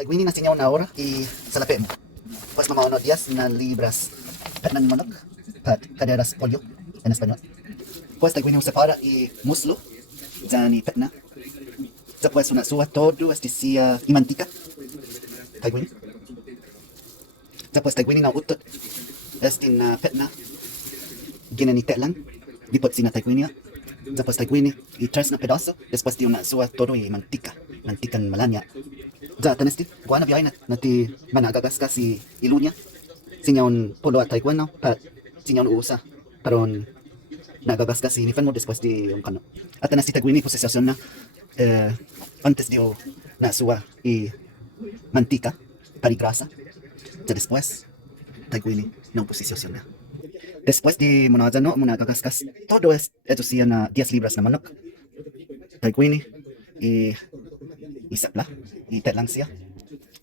Tagwini na sinyaw na ora sa lapi mo. Pues mamaono dias na libras pat ng manok pat kaderas pollo en español. Pues tagwini mo separa muslo dyan pet na. Después una suwa todo decía y mantica. Tagwini. Después tagwini na utot na pet na. Ginanite lang. Dipot sina tagwini. Después tagwini y tres na pedazo. Después di una suwa todo y mantika. Mantikan malanya. Ja, tanesti, guana biyay na ti managagas ka si ilunya. Sinyaw polo at taekwondo, pat sinyaw uusa. Paron nagagas ka si nifan mo después di yung kano. At tanesti tagwini posesasyon na antes di na suwa mantika, parigrasa. Ja, después tagwini ng posesasyon na. Después di monaja no, monagagaskas, todo eto siya na 10 libras na manok. Tagwini, isapla, itet lang siya.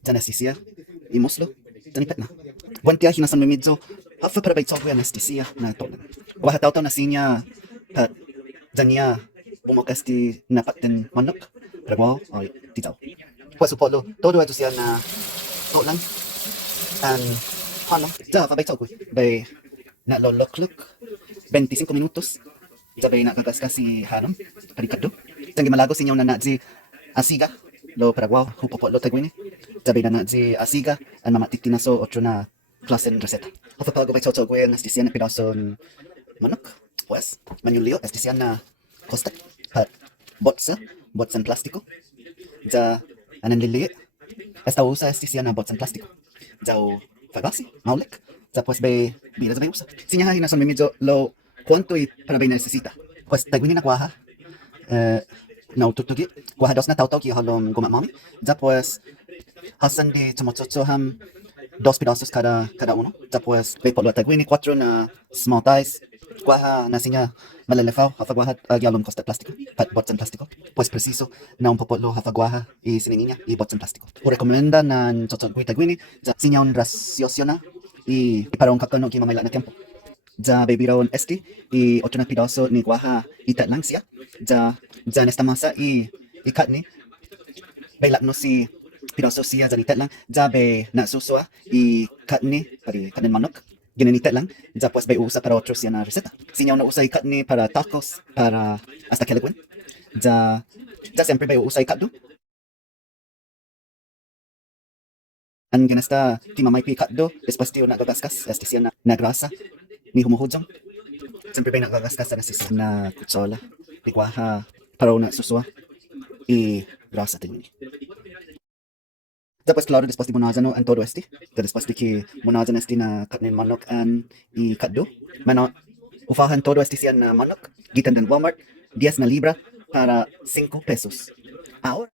Diyan na siya, imuslo, diyan ipet na. Buwan tiya hinasan memidso, hafa para baitso ko yan siya na ito lang. Wahataw-taw na siya, pat diyan niya bumukas di napatin manok, pero mo, ay, titaw. Pues upolo, todo ito siya na ito lang. And, ano, diyan, pabaitso ko, bay, na lolokluk, 25 minutos, diyan bay nagagaskas si Hanom, parikado. Diyan gimalago sinyaw na nazi asiga, lo Paraguay, hupopo lo tagwini. Sabi na si asiga, ang mamatik tinaso, otro na klasen reseta. Hafa pago bay chocho gwen, estisian na pirason manok. Pues, manyulio, estisian na kostak, pat botsa plastiko. Ja, anan lili, esta usa estisian na botsa plastiko. Jao, fagasi, maulik. Ja, pues bay, bila sa bay usa. Sinyahahin na son mimidyo, lo, kuanto para bay necesita. Pues, tagwini na kuwaha. Naututugi, kuha dos na tautaw ki halom gumamami. Después hasan di tumotsotsoham 2 pedazos cada uno. Después ve por lo tagwini 4 na small thighs. Kuha na sinya malalefaw hafaguaha agyalom costa plástico, pat bots en plástico. Pues preciso na un popolo hafaguaha y sinininya y bots en plástico. O recomienda na tsotsogui tagwini sinya un raciosiona y para un kakano ki mamayla na tiempo. Ja baby raon esti y otro na pedazo ni guaha itat lang siya. Ja nesta masa ikat ni bailak no si pedazo siya ja itat lang. Ja be na susua ikat ni pari kanin manok. Ginanitat lang. Ja pues bay usa para otro siya na reseta. Sinyaw na usa ikat ni para tacos, para hasta kelagwen. Ja siyempre bay usa ikat do. Ang ginasta ti mamay pi ikat do, después ti nagagaskas, esti siya na grasa. Ni humuhudzong. Siyempre bay nagagaskas na siya na kutsola. Ikuaha para na susua. Grasa din. Después claro, después di monazano ang todo este. Después di ki monazan este na katnin manok an ikaddo. Mano, ufahan todo este siya na manok. Gitan din Walmart, 10 na libra para 5 pesos. Ahora